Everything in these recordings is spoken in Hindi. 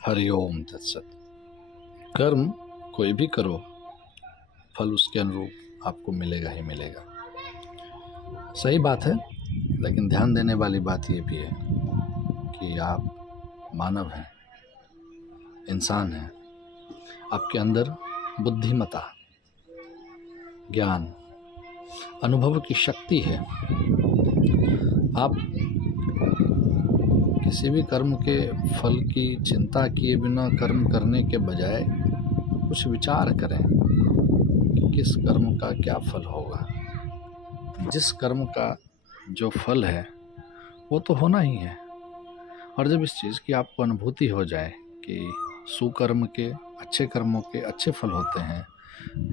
हरिओम तत्सत। कर्म कोई भी करो, फल उसके अनुरूप आपको मिलेगा ही मिलेगा। सही बात है, लेकिन ध्यान देने वाली बात ये भी है कि आप मानव हैं, इंसान हैं। आपके अंदर बुद्धिमता, ज्ञान, अनुभव की शक्ति है। आप किसी भी कर्म के फल की चिंता किए बिना कर्म करने के बजाय कुछ विचार करें कि किस कर्म का क्या फल होगा। जिस कर्म का जो फल है वो तो होना ही है। और जब इस चीज़ की आपको अनुभूति हो जाए कि सुकर्म के, अच्छे कर्मों के अच्छे फल होते हैं,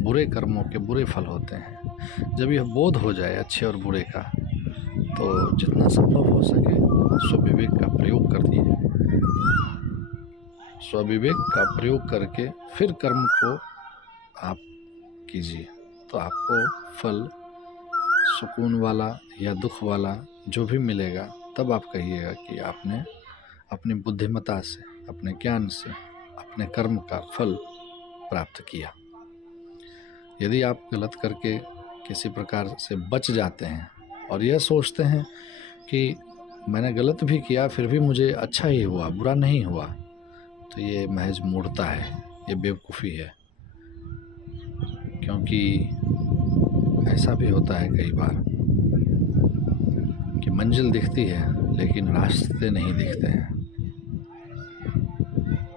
बुरे कर्मों के बुरे फल होते हैं, जब यह बोध हो जाए अच्छे और बुरे का, तो जितना संभव हो सके स्वविवेक का प्रयोग कर दिए। स्वविवेक का प्रयोग करके फिर कर्म को आप कीजिए, तो आपको फल सुकून वाला या दुख वाला जो भी मिलेगा, तब आप कहिएगा कि आपने अपनी बुद्धिमता से, अपने ज्ञान से अपने कर्म का फल प्राप्त किया। यदि आप गलत करके किसी प्रकार से बच जाते हैं और यह सोचते हैं कि मैंने गलत भी किया फिर भी मुझे अच्छा ही हुआ, बुरा नहीं हुआ, तो ये महज मूढ़ता है, ये बेवकूफ़ी है। क्योंकि ऐसा भी होता है कई बार कि मंजिल दिखती है लेकिन रास्ते नहीं दिखते हैं।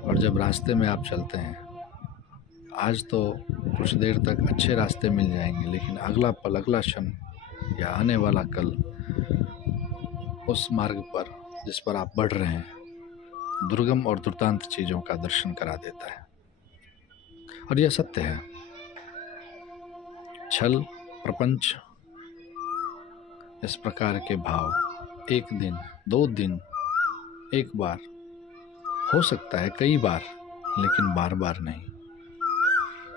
और जब रास्ते में आप चलते हैं, आज तो कुछ देर तक अच्छे रास्ते मिल जाएंगे, लेकिन अगला पल, अगला क्षण या आने वाला कल उस मार्ग पर जिस पर आप बढ़ रहे हैं, दुर्गम और दुर्दांत चीज़ों का दर्शन करा देता है। और यह सत्य है। छल, प्रपंच, इस प्रकार के भाव एक दिन, 2 दिन, एक बार हो सकता है, कई बार, लेकिन बार बार नहीं।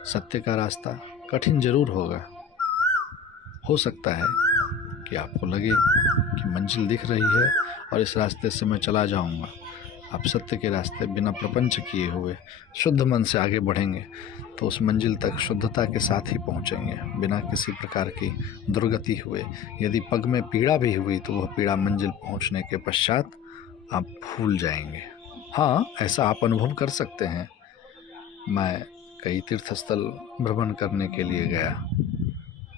सत्य का रास्ता कठिन जरूर होगा। हो सकता है कि आपको लगे कि मंजिल दिख रही है और इस रास्ते से मैं चला जाऊंगा। आप सत्य के रास्ते बिना प्रपंच किए हुए शुद्ध मन से आगे बढ़ेंगे तो उस मंजिल तक शुद्धता के साथ ही पहुंचेंगे, बिना किसी प्रकार की दुर्गति हुए। यदि पग में पीड़ा भी हुई तो वह पीड़ा मंजिल पहुंचने के पश्चात आप भूल जाएंगे। हाँ, ऐसा आप अनुभव कर सकते हैं। मैं कई तीर्थस्थल भ्रमण करने के लिए गया,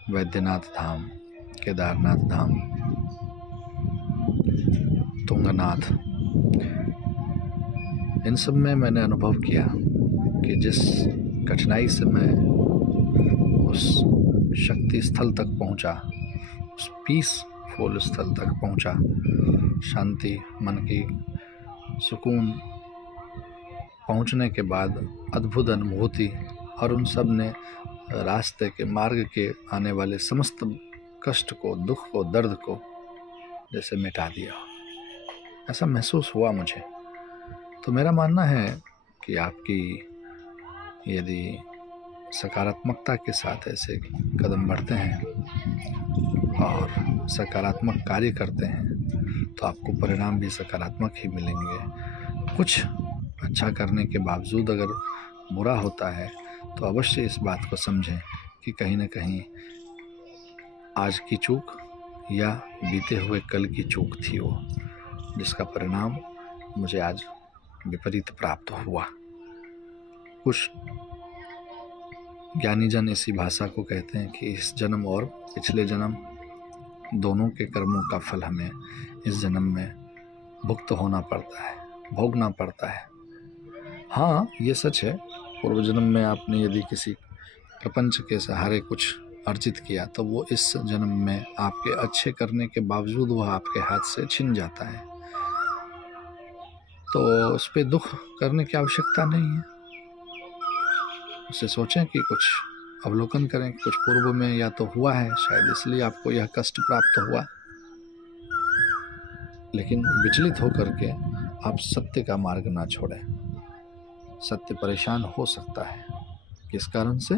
वैद्यनाथ धाम, केदारनाथ धाम, तुंगनाथ, इन सब में मैंने अनुभव किया कि जिस कठिनाई से मैं उस शक्ति स्थल तक पहुंचा, उस पीसफुल स्थल तक पहुंचा, शांति, मन की सुकून पहुंचने के बाद अद्भुत अनुभूति, और उन सब ने रास्ते के, मार्ग के आने वाले समस्त कष्ट को, दुख को, दर्द को जैसे मिटा दिया। ऐसा महसूस हुआ मुझे। तो मेरा मानना है कि आपकी यदि सकारात्मकता के साथ ऐसे कदम बढ़ते हैं और सकारात्मक कार्य करते हैं तो आपको परिणाम भी सकारात्मक ही मिलेंगे। कुछ अच्छा करने के बावजूद अगर बुरा होता है तो अवश्य इस बात को समझें कि कहीं न कहीं आज की चूक या बीते हुए कल की चूक थी वो, जिसका परिणाम मुझे आज विपरीत प्राप्त हुआ। कुछ ज्ञानी जन इसी भाषा को कहते हैं कि इस जन्म और पिछले जन्म दोनों के कर्मों का फल हमें इस जन्म में भुक्त होना पड़ता है, भोगना पड़ता है। हाँ, ये सच है। पूर्व जन्म में आपने यदि किसी प्रपंच के सहारे कुछ अर्जित किया तो वो इस जन्म में आपके अच्छे करने के बावजूद वह आपके हाथ से छिन जाता है, तो उस पर दुख करने की आवश्यकता नहीं है। उसे सोचें कि कुछ अवलोकन करें, कुछ पूर्व में या तो हुआ है, शायद इसलिए आपको यह कष्ट प्राप्त हुआ। लेकिन विचलित होकर के आप सत्य का मार्ग ना छोड़ें। सत्य परेशान हो सकता है, किस कारण से?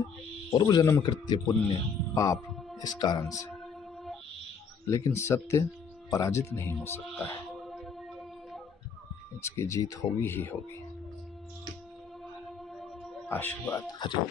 पूर्व जन्म कृत्य पुण्य पाप, इस कारण से। लेकिन सत्य पराजित नहीं हो सकता है, इसकी जीत होगी ही होगी। आशीर्वाद। हरि ओम।